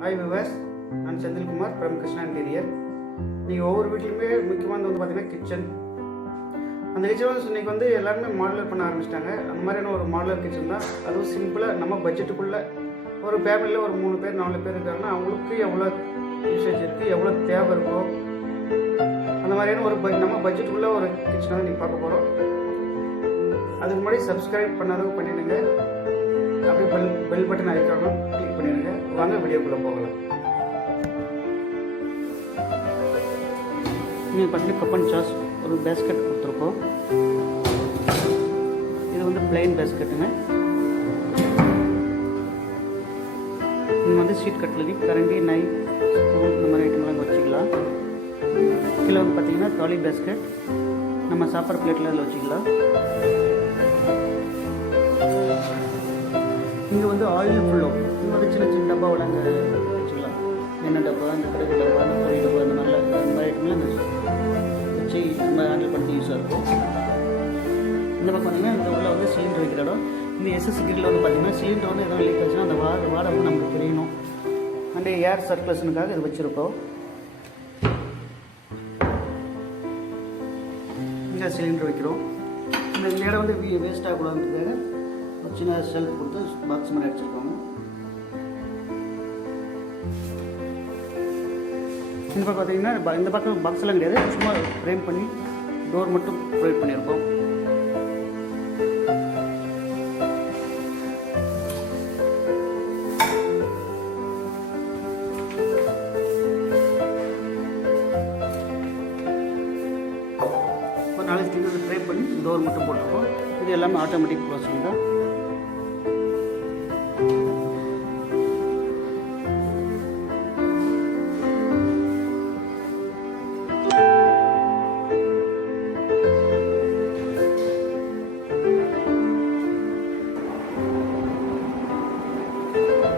Hi viewers, நான் Senthilkumar from Krishna interior. நீங்கள் ஒவ்வொரு வீட்லையுமே முக்கியமானது வந்து பார்த்திங்கன்னா கிச்சன். அந்த கிச்சன் வந்து இன்றைக்கி வந்து எல்லாருமே மாடலர் பண்ண ஆரம்பிச்சிட்டாங்க. அந்த மாதிரியான ஒரு மாடலர் கிச்சன் தான். அதுவும் சிம்பிளாக நம்ம பட்ஜெட்டுக்குள்ளே ஒரு ஃபேமிலியில் ஒரு 3 பேர் 4 பேர் இருக்காங்கன்னா அவங்களுக்கு எவ்வளோ யூசேஜ் இருக்குது, எவ்வளோ தேவை இருக்கோ அந்த மாதிரியான ஒரு நம்ம பட்ஜெட்டுக்குள்ளே ஒரு கிச்சனை தான் நீங்கள் பார்க்க போகிறோம். அதுக்கு முன்னாடி சப்ஸ்கிரைப் பண்ணாதவங்க பண்ணிடுங்க. அப்படியே பெல் பட்டன் ஐக்கானும் கிளிக் பண்ணிடுங்க. வாங்க வீடியோக்குள்ளே போகலாம். நீங்கள் பார்த்தீங்கன்னா கப் அண்ட் சாஸ் ஒரு பேஸ்கெட் கொடுத்துருக்கோம். இது வந்து பிளெயின் பேஸ்கெட்டுங்க. நீங்கள் வந்து சீட் கட்லரி, கரண்டி, நைஃப், ஸ்பூன் இந்த மாதிரி ஐட்டம்லாம் வச்சுக்கலாம். கீழே வந்து பார்த்தீங்கன்னா ட்ராலி பேஸ்கெட், நம்ம சாப்பிட்ற பிளேட்டில் அதில் வச்சுக்கலாம். இங்கே வந்து ஆயில் ஃபுல்லோ இந்த மாதிரி சின்ன சின்ன டப்பாவில் அங்கே வச்சுக்கலாம். எண்ணெய் டப்பா, இந்த கடுகு டப்பா, இந்த பொரி டப்பா, இந்த மாதிரி ஐட்டம்லாம் வச்சு நம்ம ஹேண்டில் பண்ணி யூஸாக இருக்கும். இந்த பக்கம் பார்த்திங்கன்னா இந்த உள்ள வந்து சிலிண்டர் வைக்கிற இடம். இந்த எஸ்எஸ் கிரில் வந்து பார்த்திங்கன்னா சிலிண்டர் வந்து எதாவது லீக் ஆச்சுன்னா அந்த வாடை வந்து நமக்கு தெரியணும். அண்ட் ஏர் சர்க்குலேஷனுக்காக இது வச்சுருக்கோம். இங்கே சிலிண்டர் வைக்கிறோம். இந்த இடம் வந்து வேஸ்ட் ஆகக்கூடாதுன்றதுக்காக ஒரு சின்ன ஷெல்ஃப் கொடுத்து பாக்ஸ் மாதிரி அடிச்சிருக்கோங்க. இந்த பக்கம் பார்த்தீங்கன்னா இந்த பக்கம் பாக்ஸ்லாம் கிடையாது, சும்மா ஃப்ரேம் பண்ணி டோர் மட்டும் ப்ரொவைட் பண்ணியிருக்கோம். ஒரு 4 திங்ஸ் ஃப்ரேம் பண்ணி டோர் மட்டும் போட்டிருக்கோம். இது எல்லாமே ஆட்டோமேட்டிக் ப்ராசஸிங் தான்.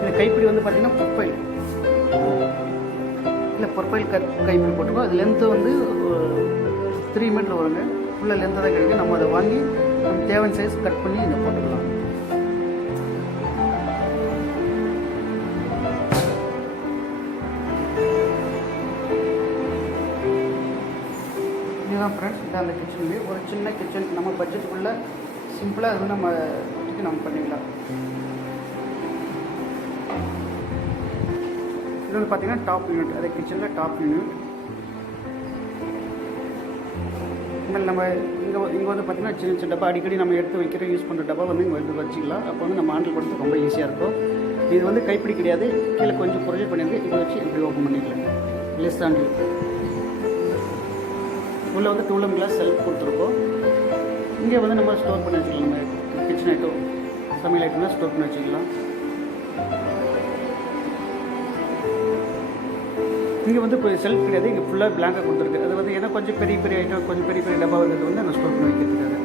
இந்த கைப்பிடி வந்து பார்த்தீங்கன்னா பொர்ஃபைல் இல்லை பொர்ஃபைல் கைப்பிடி போட்டிருக்கோம். அது லென்த்து வந்து 3 மீட்டர் வருங்க. ஃபுல்லாக லென்த்தாக தான் கிடைக்கும். நம்ம அதை வாங்கி நம்ம தேவையான சைஸ் கட் பண்ணி இதை போட்டுக்கலாம். இதுதான் ஃப்ரெண்ட்ஸ், இதான் அந்த கிச்சன்லேயே ஒரு சின்ன கிச்சன். நம்ம பட்ஜெட்டுக்குள்ளே சிம்பிளாக அது நம்ம பண்ணிக்கலாம். இது வந்து பார்த்திங்கன்னா டாப் யூனிட், அதே கிச்சனில் டாப் யூனிட். நம்ம இங்கே வந்து பார்த்திங்கன்னா சின்ன சின்ன டப்பா அடிக்கடி நம்ம எடுத்து வைக்கிற யூஸ் பண்ணுற டப்பா வந்து இங்கே வந்து வச்சுக்கலாம். அப்போ வந்து நம்ம ஹேண்டில் பண்ணுறது ரொம்ப ஈஸியாக இருக்கும். இது வந்து கைப்பிடி கிடையாது, கீழே கொஞ்சம் ப்ரொஜெக்ட் பண்ணியிருக்கு. இதை வச்சு இப்படி ஓப்பன் பண்ணிக்கலாம். லெஸ் ஹேண்டில் உள்ளே வந்து 2 கிளாஸ் செல்ஃப் கொடுத்துருக்கோம். இங்கே வந்து நம்ம ஸ்டோர் பண்ணி வச்சுக்கலாம். நம்ம கிச்சன் ஐட்டம், சமையல் ஐட்டம்லாம் ஸ்டோர் பண்ணி வச்சுக்கலாம். இங்கே வந்து செல்ஃப் கிடையாது, இங்கே ஃபுல்லாக பிளாங்காக கொடுத்துருக்கு. அது வந்து ஏன்னா கொஞ்சம் பெரிய பெரிய ஐட்டம், கொஞ்சம் பெரிய பெரிய டப்பா இருக்கிறது வந்து அந்த ஸ்டோர் பண்ணி வைக்கிறதுக்காக.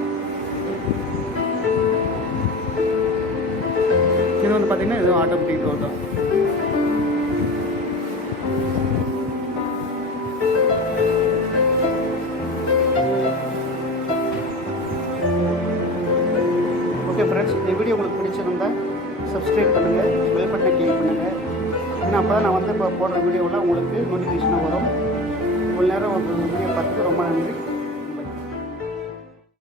இது வந்து பார்த்திங்கன்னா இது ஆட்டோமேட்டிக் டோர் தான். ஓகே ஃப்ரெண்ட்ஸ், இந்த வீடியோ உங்களுக்கு பிடிச்சிருந்தா சப்ஸ்கிரைப் பண்ணுங்கள், பெல் பட்டனை கிளிக் பண்ணுங்கள். ஏன்னா அப்போ தான் நான் வந்து இப்போ போடுற வீடியோவில் உங்களுக்கு நோட்டிஃபிகேஷனாக வரும். இவ்வளோ நேரம் வீடியோ பார்த்துட்டு ரொம்ப நன்றி.